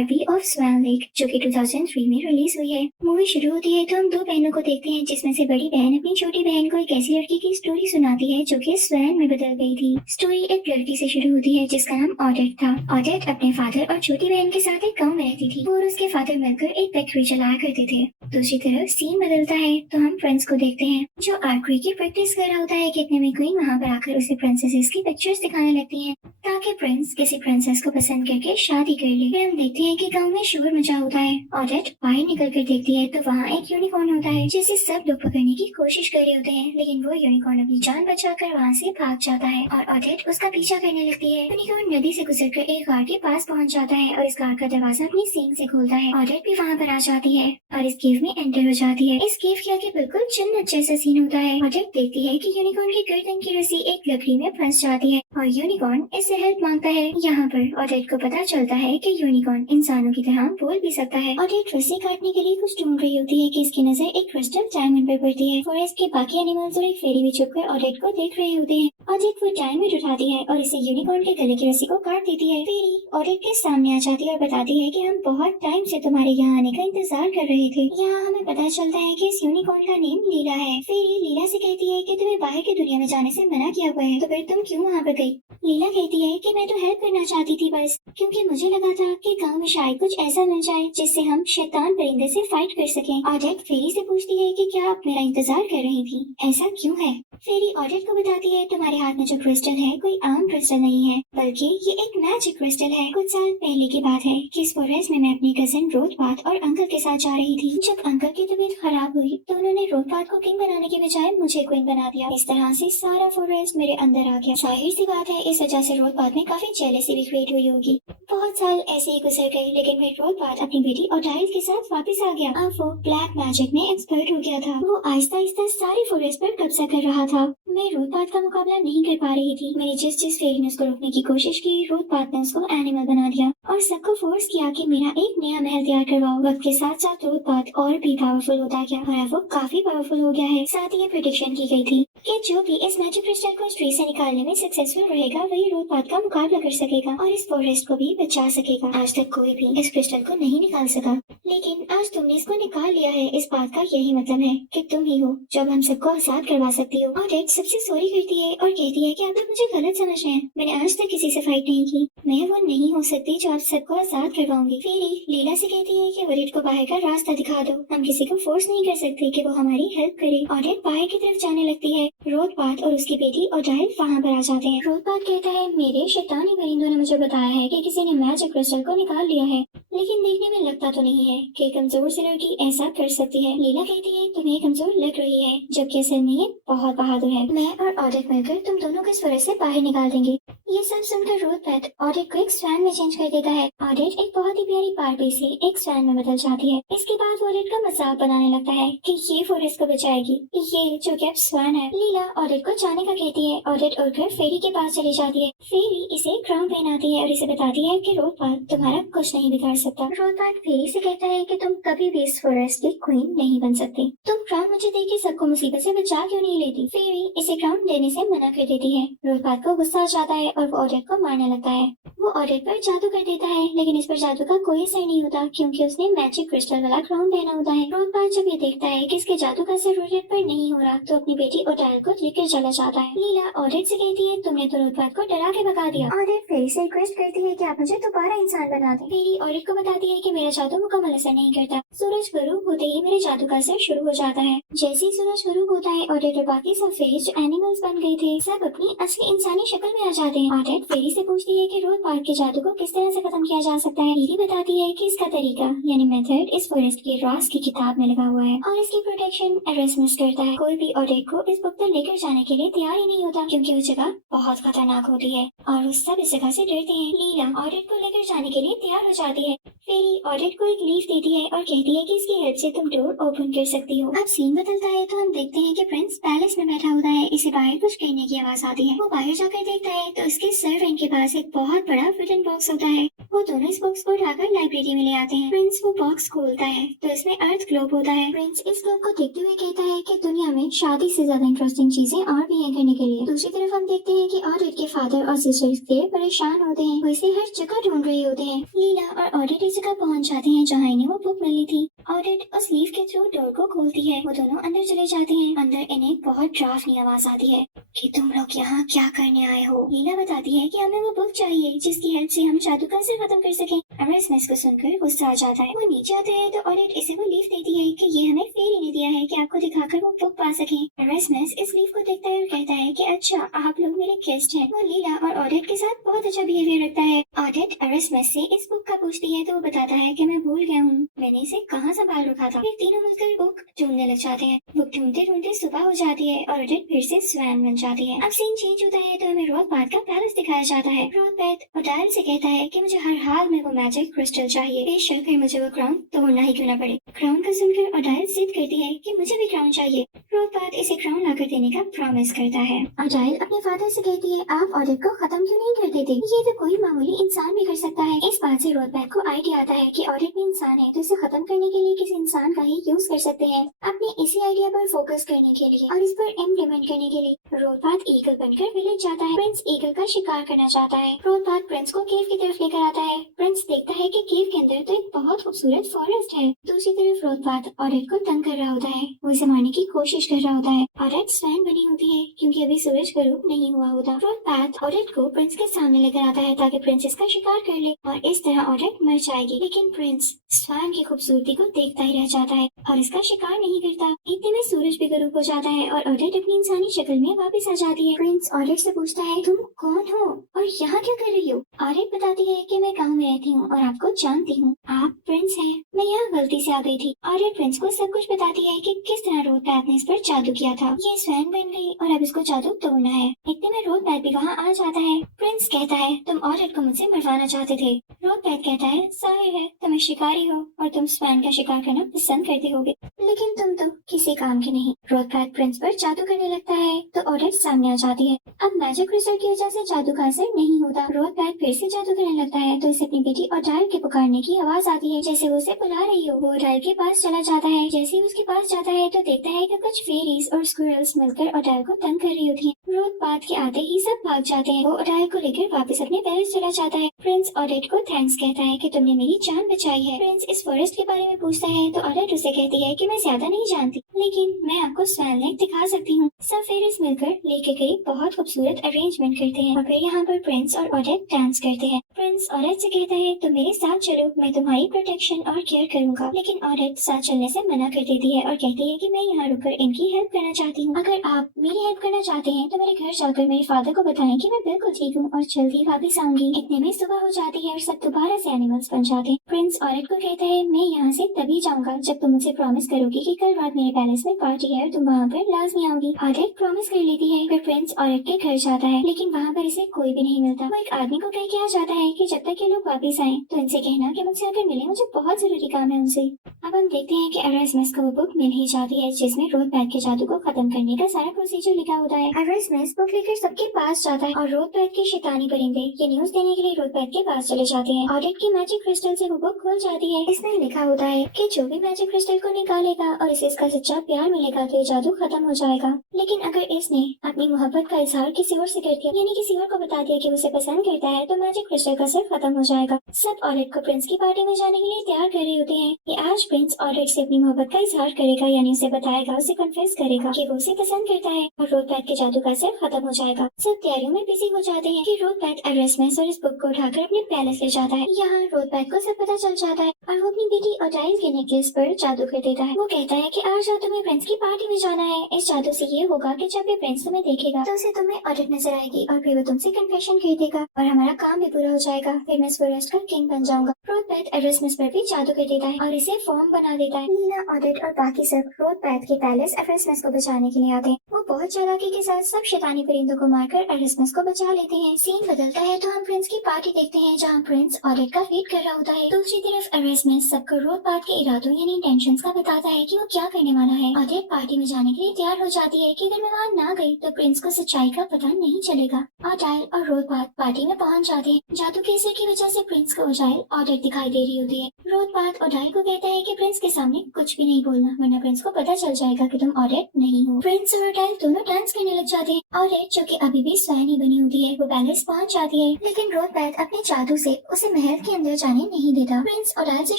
RV of swan lake, जो कि 2003 में रिलीज हुई है। मूवी शुरू होती है तो हम दो बहनों को देखते हैं, जिसमें से बड़ी बहन अपनी छोटी बहन को एक ऐसी लड़की की स्टोरी सुनाती है जो कि स्वैन में बदल गई थी। स्टोरी एक लड़की से शुरू होती है जिसका नाम ऑडेट था। ऑडेट अपने फादर और छोटी बहन के साथ एक गाँव में रहती थी। वो और उसके फादर मिलकर एक फैक्ट्री चलाया करते थे। दूसरी तरफ सीन बदलता है तो हम प्रिंस को देखते हैं, जो आर्चरी की प्रैक्टिस कर रहा होता है कि इतने में क्वीन वहाँ पर आकर उसे प्रिंसेसेस की पिक्चर्स दिखाने लगती हैं, ताकि प्रिंस किसी प्रिंसेस को पसंद करके शादी कर ले। फिर हम देखते हैं कि गांव में शोर मचा होता है। ऑडेट बाहर निकल कर देखती है तो वहाँ एक यूनिकॉर्न होता है, जिसे सब लोग पकड़ने की कोशिश कर रहे होते हैं, लेकिन वो यूनिकॉर्न अपनी जान बचाकर वहाँ से भाग जाता है और ऑडेट उसका पीछा करने लगती है। यूनिकॉर्न नदी से गुजरकर एक गार्ड के पास पहुँच जाता है और इस गार्ड का दरवाजा अपनी सींग से खोलता है। ऑडेट भी वहाँ पर आ जाती है और इस केव में एंटर हो जाती है। इस केव के आगे बिल्कुल जन्नत जैसा सीन होता है। ऑडेट देखती है कि यूनिकॉर्न की गर्दन की रस्सी एक लकड़ी में फंस जाती है और यूनिकॉर्न इससे हेल्प मांगता है। यहाँ पर ऑडेट को पता चलता है कि यूनिकॉर्न इंसानों की तरह बोल भी सकता है। ऑडेट रस्सी काटने के लिए कुछ ढूंढ रही होती है कि इसकी नजर एक क्रिस्टल डायमंड पर पड़ती है। फॉरेस्ट के बाकी एनिमल्स और एक फेरी भी छुपकर ऑडेट को देख रहे होते हैं। ऑडेट वो डायमंड उठाती है और इसे यूनिकॉर्न के गले की रस्सी को काट देती है। फेरी ऑडेट के सामने आ जाती है और बताती है कि हम बहुत टाइम से तुम्हारे यहाँ आने का इंतजार कर रहे थे। यहाँ हमें पता चलता है कि इस यूनिकॉर्न का नेम लीला है। फेरी लीला से कहती है कि तुम्हें बाहर की दुनिया में जाने से मना किया हुआ है, तो फिर तुम क्यों वहाँ पर गई? लीला कहती है कि मैं तो हेल्प करना चाहती थी बस, क्योंकि मुझे लगा था कि गांव में शायद कुछ ऐसा मिल जाए जिससे हम शैतान परिंदे से फाइट कर सकें। ऑडेट फेरी से पूछती है कि क्या आप मेरा इंतजार कर रही थी, ऐसा क्यों है? फेरी ऑडेट को बताती है तुम्हारे हाथ में जो क्रिस्टल है कोई आम क्रिस्टल नहीं है, बल्कि ये एक मैजिक क्रिस्टल है। कुछ साल पहले की बात है कि इस फॉरेस्ट में मैं अपनी कजिन रोथपाथ और अंकल के साथ जा रही थी। जब अंकल की तबीयत खराब हुई तो उन्होंने रोथपाथ को किंग बनाने के बजाय मुझे क्वीन बना दिया। इस तरह से सारा फॉरेस्ट मेरे अंदर आ गया। जाहिर सी बात है इस वजह से रोथपाथ में काफी जेलसी भी क्रिएट हुई होगी। बहुत साल ऐसे ही गुजर गए, लेकिन फिर रोथपाथ अपनी बेटी ओडाइल के साथ वापस आ गया। अब वो ब्लैक मैजिक में एक्सपर्ट हो गया था। वो आहिस्ता आहिस्ता सारी फॉरेस्ट पर कब्जा कर रहा था। मैं रोथपाथ का मुकाबला नहीं कर पा रही थी। मैंने जिस फेरी ने उसको रोकने की कोशिश की, रोथपाथ ने उसको एनिमल बना दिया और सबको फोर्स किया कि मेरा एक नया महल तैयार करवाओ। वक्त के साथ साथ रोथपाथ और भी पावरफुल होता गया और अब वो काफी पावरफुल हो गया है। साथ ही ये प्रेडिक्शन की गई थी कि जो भी इस मैजिक क्रिस्टल को इस ट्री से निकालने में सक्सेसफुल रहेगा वही रोथपाथ का मुकाबला कर सकेगा और इस फॉरेस्ट को भी बचा सकेगा। आज तक कोई भी इस क्रिस्टल को नहीं निकाल सका, लेकिन आज तुमने इसको निकाल लिया है। इस बात का यही मतलब है कि तुम ही हो जब हम सबको आजाद करवा सकती हो। ऑडेट सबसे सॉरी करती है और कहती है कि आप लोग मुझे गलत समझ रहे हैं। मैंने आज तक किसी से फाइट नहीं की। मैं वो नहीं हो सकती जो आप सबको आजाद करवाऊंगी। फेरी लीला से कहती है कि ऑडेट को बाहर का रास्ता दिखा दो। हम किसी को फोर्स नहीं कर सकते कि वो हमारी हेल्प करे। ऑडेट बाहर की तरफ जाने लगती है। रोथपाथ और उसकी बेटी ओडाइल वहाँ पर आ जाते हैं। रोथपाथ कहता है मेरे शैतानी परिंदों ने मुझे बताया है कि किसी ने मैजिक क्रिस्टल को निकाल लिया है, लेकिन देखने में लगता तो नहीं है कि कमजोर सी लड़की ऐसा कर सकती है। लीला कहती है तुम्हें कमजोर लग रही है, जबकि असल में ये बहुत बहादुर है। मैं और ऑडेट मिलकर तुम दोनों को इस फॉरेस्ट से बाहर निकाल देंगे। ये सब सुनकर रोथपाथ ऑडेट को एक स्वैन में चेंज कर देता है। ऑडेट एक बहुत ही प्यारी बार्बी से एक स्वैन में बदल जाती है। इसके बाद ऑडेट का मजाक बनाने लगता है कि ये फॉरेस्ट को बचाएगी, ये जो कि अब स्वैन है। लीला ऑडेट को जाने का कहती है। ऑडेट उड़कर फेरी के पास चली जाती है। फेरी इसे क्राउन पहनाती है और इसे बताती है कि रोथपाथ तुम्हारा कुछ नहीं बिगाड़ सकता। रोथपाथ फेरी से कहता है कि तुम कभी भी इस फॉरेस्ट की क्वीन नहीं बन सकती। तुम क्राउन मुझे देके सबको मुसीबत से बचा क्यों नहीं लेती? फेरी इसे क्राउन देने से मना कर देती है। रोथपाथ को गुस्सा आ जाता है और वो ऑडेट को मारने लगता है। वो ऑडेट पर जादू कर देता है, लेकिन इस पर जादू का कोई असर नहीं होता क्योंकि उसने मैजिक क्रिस्टल वाला क्राउन पहना होता है। रोथपाथ जब ये देखता है कि इसके जादू का असर ऑडेट पर नहीं हो रहा, तो अपनी बेटी ओडाइल को लेकर चला जाता है। लीला ऑडेट से कहती है तुमने तो रोथपाथ को डरा के भगा दिया। ऑडेट फेरी से रिक्वेस्ट करती है कि आप मुझे दोबारा इंसान बना दें। फेरी ऑडेट को बताती है कि मेरा जादू मुकम्मल असर नहीं करता। सूरज गुरूब होते ही मेरे जादू का असर शुरू हो जाता है। जैसे ही सूरज गुरूब होता है, ऑडेट और बाकी सब फेरीज जो एनिमल्स बन गए थे सब अपनी असली इंसानी शक्ल में आ जाते हैं। ऑडेट फेरी से पूछती है कि रोथपाथ के जादू को किस तरह से खत्म किया जा सकता है। फेरी बताती है कि इसका तरीका यानी मेथड इस फॉरेस्ट के राज की किताब में लगा हुआ है और इसकी प्रोटेक्शन एरेस्मस करता है। कोई भी ऑडेट को इस बुक तक लेकर जाने के लिए तैयार ही नहीं होता क्योंकि वो जगह बहुत खतरनाक होती है और वो सब इस जगह से डरते हैं। लीला ऑडेट को लेकर जाने के लिए तैयार हो जाती है। फेरी ऑडेट को एक लीफ देती है और कहती है कि इसकी हेल्प से तुम डोर ओपन कर सकती हो। अब सीन बदलता है तो हम देखते हैं कि प्रिंस पैलेस में बैठा होता है। इसे बाहर कुछ कहने की आवाज आती है। वो बाहर जाकर देखता है तो उसके सर्वेंट के पास एक बहुत बड़ा वुडन बॉक्स होता है वो दोनों इस बॉक्स को उठाकर लाइब्रेरी में ले आते हैं। प्रिंस वो बॉक्स खोलता है तो इसमें अर्थ ग्लोब होता है। प्रिंस इस ग्लोब को देखते हुए कहता है कि दुनिया में शादी से ज्यादा इंटरेस्टिंग चीजें और भी हैं करने के लिए। दूसरी तरफ हम देखते हैं कि ऑडिट के फादर और सिस्टर इसलिए परेशान होते हैं, वो इसे हर जगह ढूंढ रहे होते हैं। लीला और ऑडिट इस जगह पहुंच जाते हैं जहाँ इन्हें वो बुक मिलनी थी। ऑडिट उस लीफ के थ्रू डोर को खोलती है। वो दोनों अंदर चले जाते हैं। अंदर इन्हें बहुत ड्राफ्टनी आवाज आती है कि तुम लोग यहाँ क्या करने आए हो। लीला बताती है कि हमें वो बुक चाहिए जिसकी हेल्प से हम जादू का असर खत्म कर सकें। एरेस्मस को सुनकर गुस्सा आ जाता है। वो नीचे आता है तो ऑडिट इसे वो लीफ देती है कि ये हमें फेरी ने दिया है कि आपको दिखाकर वो बुक पा सके। एरेस्मस इस लीफ को देखता है और कहता है कि अच्छा आप लोग मेरे गेस्ट हैं। वो लीला और ऑडिट के साथ बहुत अच्छा बिहेवियर रखता है। ऑडिट एरेस्मस से इस बुक का पूछती है तो वो बताता है कि मैं भूल गया हूँ मैंने इसे कहाँ संभाल रखा था। फिर तीनों मिलकर बुक ढूंढने लग जाते हैं। बुक ढूंढते ढूंढते सुबह हो जाती है और ऑडिट फिर से स्वैन बन जाती है। अब सीन चेंज होता है तो हमें रोथबाथ का पैलेस दिखाया जाता है। रोथबाथ ओडाइल से कहता है कि मुझे हर हाल में वो मैजिक क्रिस्टल चाहिए, बेशक फिर मुझे वो क्राउन तोड़ना ही क्यों न पड़े। क्राउन का सुनकर ओडाइल जिद करती है कि मुझे भी क्राउन चाहिए। रोथबाथ इसे क्राउन लाकर देने का प्रॉमिस करता है। ओडाइल अपने फादर से कहती है आप ऑडिट को खत्म क्यों नहीं कर देते, ये तो कोई मामूली इंसान भी कर सकता है। इस बात से रोथबाथ को आइडिया आता है कि ऑडिट भी इंसान है तो इसे खत्म करने के लिए किसी इंसान का ही यूज कर सकते हैं। अपने इसी आइडिया पर फोकस करने के लिए और इस पर इम्प्लीमेंट करने के लिए रोथबाथ ईगल बनकर विलेज जाता है। प्रिंस ईगल का शिकार करना चाहता है। रोथबाथ प्रिंस को केव की तरफ लेकर आता है। प्रिंस देखता है कि केव के अंदर तो एक बहुत खूबसूरत फॉरेस्ट है। दूसरी तरफ रोथबाथ ऑडिट को तंग कर रहा होता है, वो इसे मारने की कोशिश कर रहा होता है। ऑडिट स्वैन बनी होती है क्योंकि अभी सूरज गरूब नहीं हुआ होता। रोथबाथ ऑडिट को प्रिंस के सामने लेकर आता है ताकि प्रिंस इसका शिकार कर ले और इस तरह ऑडिट मर जाएगी। लेकिन प्रिंस स्वैन की खूबसूरती को देखता ही रह जाता है और इसका शिकार नहीं करता। इतने में सूरज भी गरूब हो जाता है और ऑडिट अपनी इंसानी शक्ल में वापस आ जाती है। प्रिंस ऑडिट से पूछता है तुम कौन हो और यहाँ क्या कर रही हो। ऑडिट बताती है कि मैं गांव में रहती हूँ और आपको जानती हूँ, आप प्रिंस हैं, मैं यहाँ गलती से आ गई थी। ऑडिट प्रिंस को सब कुछ बताती है कि किस तरह रोथबाथ ने इस पर जादू किया था। ये स्वैन बन गई और अब इसको जादू तोड़ना है। इतने में रोथबाथ भी वहाँ आ जाता है। प्रिंस कहता है तुम ऑडिट को मुझसे मरवाना चाहते थे। रोथबाथ कहता है जाहिर है तुम एक शिकारी हो और तुम स्वैन का शिकार करना पसंद करते होगे, लेकिन तुम तो किसी काम के नहीं। रोथबाथ प्रिंस पर जादू करने लगता है तो ऑडिट सामने आ जाती है। अब मैजिक क्रिस्टल की वजह से जादू का असर नहीं होता। रोथबाथ फिर से जादू करने लगता है तो इसे अपनी बेटी ओडाइल के पुकारने की आवाज आती है, जैसे वो उसे बुला रही हो। वो ओडाइल के पास चला जाता है। जैसे ही उसके पास जाता है तो देखता है कि कुछ फेरीज और स्क्विरल्स मिलकर ओडाइल को तंग कर रही होती हैं। रोथबाथ के आते ही सब भाग जाते हैं। वो ओडाइल को लेकर वापस अपने पैलेस चला जाता है। प्रिंस ऑडिट को थैंक्स कहता है कि तुमने मेरी जान बचाई है। प्रिंस इस फॉरेस्ट के बारे में पूछता है तो ऑडिट उसे कहती है कि मैं ज्यादा नहीं जानती, लेकिन मैं आपको स्वैन लेक दिखा सकती हूँ। सब फेरीज मिलकर लेक के करीब बहुत खूबसूरत अरेंजमेंट करते हैं और फिर यहाँ पर प्रिंस और ऑडिट डांस करते हैं। प्रिंस ऑडिट से कहता है तुम मेरे साथ चलो, मैं तुम्हारी प्रोटेक्शन और केयर करूंगा। लेकिन ऑडिट साथ चलने से मना कर देती है और कहती है कि मैं यहाँ रुककर इनकी हेल्प करना चाहती हूँ। अगर आप मेरी हेल्प करना चाहते हैं तो मेरे घर जाकर मेरे फादर को बताएं कि मैं बिल्कुल ठीक हूँ और जल्दी वापस आऊंगी। इतने में सुबह हो जाती है और सब दोबारा से एनिमल्स बन जाते हैं। प्रिंस ऑडिट को कहता है मैं यहाँ से तभी जाऊंगा जब तुम मुझे प्रॉमिस करोगी कि कल रात मेरे पैलेस में पार्टी है और तुम वहाँ पर लाजमी आओगी। ऑडिट प्रॉमिस कर लेती है। फिर प्रिंस ऑडिट के घर जाता है, लेकिन वहाँ पर इसे कोई भी नहीं मिलता। वो एक आदमी को कह के आ जाता है कि जब तक ये लोग वापस आए तो इनसे कहना कि मुझसे आकर मिले, मुझे बहुत जरूरी काम है उनसे। अब हम देखते हैं कि एरेस्मस को वो बुक मिल ही जाती है जिसमें रोथबाथ के जादू को खत्म करने का सारा प्रोसीजर लिखा होता है। एरेस्मस बुक लेकर सबके पास जाता है और रोथबाथ के शैतानी परिंदे ये न्यूज देने के लिए रोथबाथ के पास चले जाते हैं। ऑडिट की मैजिक क्रिस्टल से वो बुक खुल जाती है। इसमें लिखा होता है कि जो भी मैजिक क्रिस्टल को निकालेगा और इसे इसका सच्चा प्यार मिलेगा तो ये जादू खत्म हो जाएगा। लेकिन अगर इसने अपनी मोहब्बत का इजहार किसी और से कर दिया, यानी किसी और को बता दिया कि उसे पसंद करता है, तो मैजिक क्रिस्टल का असर खत्म हो जाएगा। सब ऑडिट को प्रिंस की पार्टी में जाने के लिए तैयार कर रहे होते हैं कि आज प्रिंस ऑडिट से अपनी मोहब्बत का इजहार करेगा, यानी उसे बताएगा, उसे कन्फेस करेगा कि वो उसे पसंद करता है और रोथबाथ के जादू का असर खत्म हो जाएगा। सब तैयारियों में बिजी हो जाते हैं कि रोथबाथ एरेस्मस और इस बुक को उठाकर अपने पैलेस ले जाता है। यहाँ रोथबाथ को सब पता चल जाता है और वो अपनी बेटी ओडाइल के नेकलेस पर जादू कर देता है। वो कहता है कि आज रात तुम्हें प्रिंस की पार्टी में जाना है। इस जादू से ये होगा कि जब भी प्रिंस तुम्हें देखेगा तो उसे तुम्हें ऑडिट नजर आएगी और फिर वो तुमसे कन्फेशन कर देगा और हमारा काम भी पूरा हो जाएगा। फिर मैं इस फॉरेस्ट का किंग बन जाऊंगा। रोथबाथ एरेस्मस पर भी जादू कर देता है और इसे फॉर्म बना देता है। लीला, ऑडिट और बाकी सब रोथबाथ के पैलेस एरेस्मस को बचाने के लिए आते हैं। वो बहुत चालाकी के साथ सब शैतानी परिंदों को मारकर एरेस्मस को बचा लेते हैं। सीन बदलता है तो हम प्रिंस की पार्टी देखते हैं जहाँ प्रिंस ऑडिट का वेट कर रहा होता है। दूसरी तरफ एरेस्मस सबको रोथबाथ के इरादों यानी इंटेंशंस का बताता है कि वो क्या करने वाला है। ऑडिट ऑडेट पार्टी में जाने के लिए तैयार हो जाती है कि अगर मैं वहाँ ना गई तो प्रिंस को सच्चाई का पता नहीं चलेगा। ऑडाइल और रोथबाथ पार्टी में पहुंच जाते हैं। जादू के असर की वजह से प्रिंस को ऑडाइल ऑडेट दिखाई दे रही होती है। रोथबाथ ऑडाइल को कहता है कि प्रिंस के सामने कुछ भी नहीं बोलना, वरना प्रिंस को पता चल जाएगा कि तुम ऑडेट नहीं हो। प्रिंस और ऑडाइल दोनों डांस करने लग जाते हैं। ऑडेट जो कि अभी भी स्वयं ही बनी होती है, वो पैलेस पहुंच जाती है, लेकिन रोथबाथ अपने जादू से उसे महल के अंदर जाने नहीं देता। प्रिंस ऑडाइल से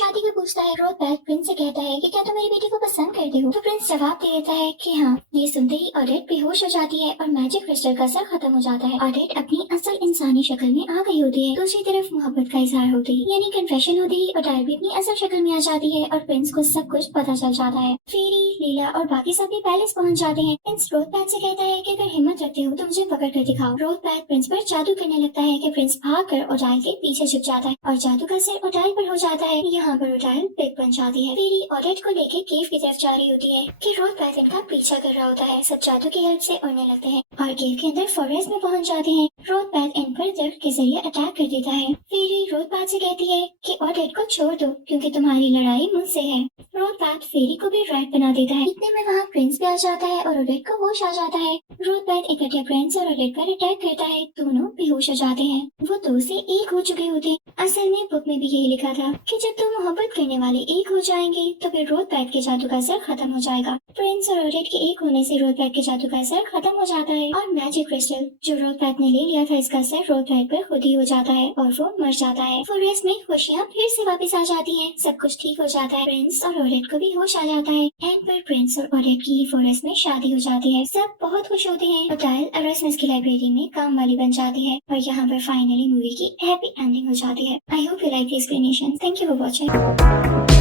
शादी का पूछता है। रोथबाथ प्रिंस से कहता है कि क्या तुम मेरी बेटी को पसंद करते हो? तो प्रिंस जवाब दे देता है कि हाँ। ये सुनते ही ऑडेट बेहोश हो जाती है और मैजिक क्रिस्टल का असर खत्म हो जाता है। ऑडेट अपनी असल इंसानी शक्ल में आ गई होती है। दूसरी तरफ मोहब्बत का इजहार होते ही यानी कन्फेशन होते ही ऑडाइल भी अपनी असल शक्ल में आ जाती है और प्रिंस को सब कुछ पता चल जाता है। फेरी, लीला और बाकी सब भी पैलेस पहुंच जाते हैं। प्रिंस रोथबाथ से कहता है कि अगर हिम्मत रखते हो तो मुझे पकड़ कर दिखाओ। रोथबाथ प्रिंस पर जादू करने लगता है कि प्रिंस भागकर ऑडाइल के पीछे छुप जाता है और जादू का असर ऑडाइल पर हो जाता है। यहाँ पर ऑडाइल बिग बन जाती है। फेरी ऑडेट को लेके केव की तरफ जा रही होती है कि रोथबाथ इनका पीछा कर रहा होता है। सब जादू की हेल्प से उड़ने लगते हैं और केव के अंदर फॉरेस्ट में पहुंच जाते हैं। रोथबाथ इन पर दर्द के जरिए अटैक कर देता है। फेरी रोथबाथ से कहती है कि ऑडेट को छोड़ दो क्योंकि तुम्हारी लड़ाई मुझसे है। रोथबाथ फेरी को भी रेड बना देता है। इतने में वहाँ प्रिंस भी आ जाता है और ऑडेट को होश आ जाता है। रोथबाथ इकट्ठे प्रिंस और ऑडेट पर अटैक करता है। दोनों बेहोश हो जाते हैं। वो दो से एक हो चुके होते हैं। असल में बुक में भी यही लिखा था कि जब दो मोहब्बत करने वाले एक हो जाएंगे तो फिर रोथबाथ के जादू का असर खत्म हो जाएगा। प्रिंस और ऑडेट के एक होने से रोथबाथ के जादू का असर खत्म हो जाता है और मैजिक क्रिस्टल जो रोथबाथ ने ले लिया था इसका असर रोथबाथ पर खुद ही हो जाता है और वो मर जाता है। फॉरेस्ट में खुशियाँ फिर से वापस आ जाती हैं। सब कुछ ठीक हो जाता है। प्रिंस और ऑडेट को भी होश आ जाता है। एंड पर प्रिंस और ऑडेट की फॉरेस्ट में शादी हो जाती है। सब बहुत खुश होते हैं। ऑडाइल एरास्मस की लाइब्रेरी में काम वाली बन जाती है और यहाँ पर फाइनली मूवी की हैप्पी एंडिंग हो जाती है। I hope you like this explanation. Thank you for watching.